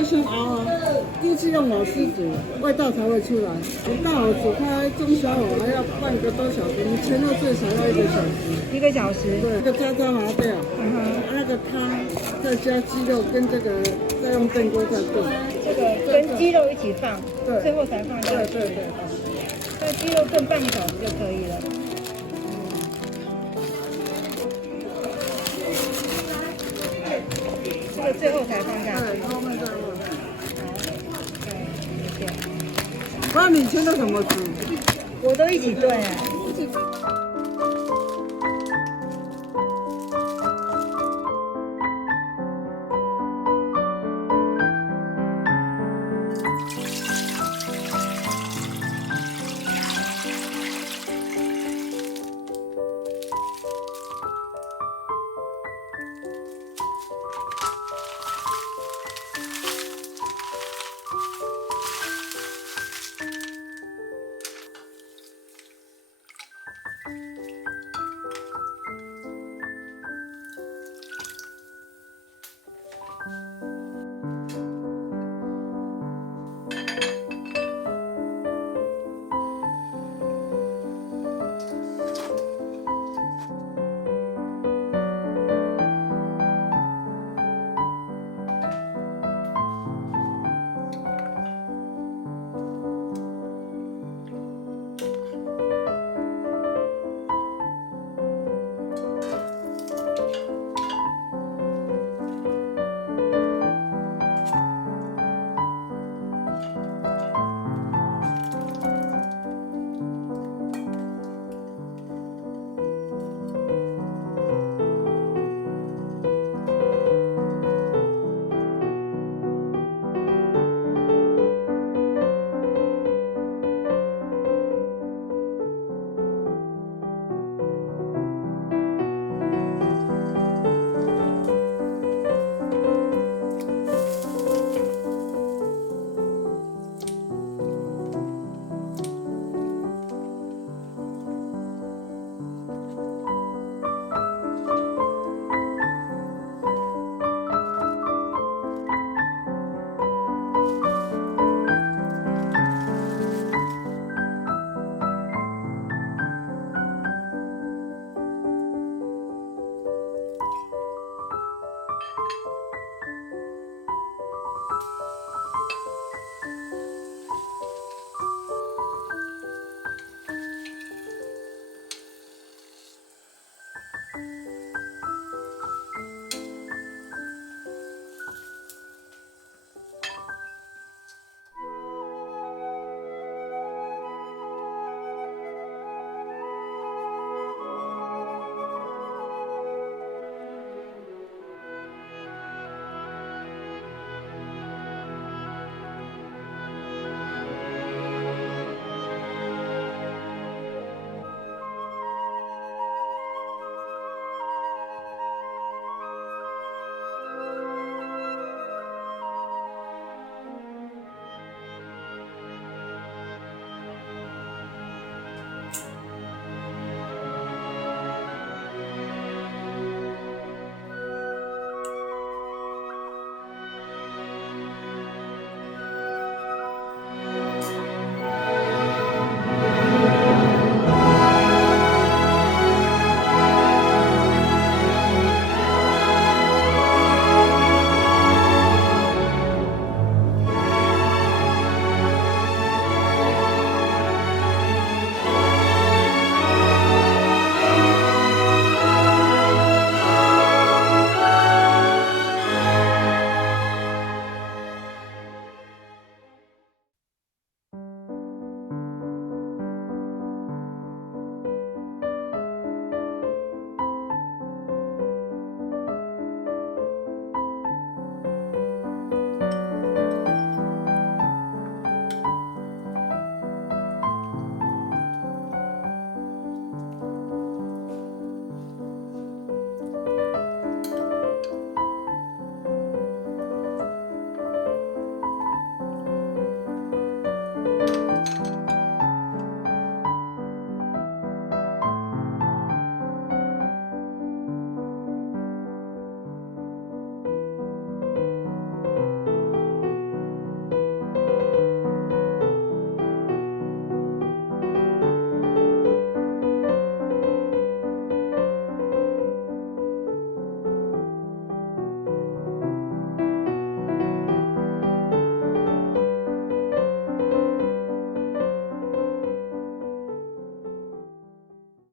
要先熬啊，第一次用老师煮，味道才会出来。你大火煮开中小火还要半个多小时，你前后最少要1个小时。1个小时。对，这个渣渣拿掉，那个汤再加鸡肉跟这个，再用电锅再炖。这个跟鸡肉一起放，对，最后才放下去。对。那鸡肉炖半个小时就可以了。这个最后才放下去。对，后面再放。好，对，谢谢。那你以前都怎么煮？我都一起炖哎。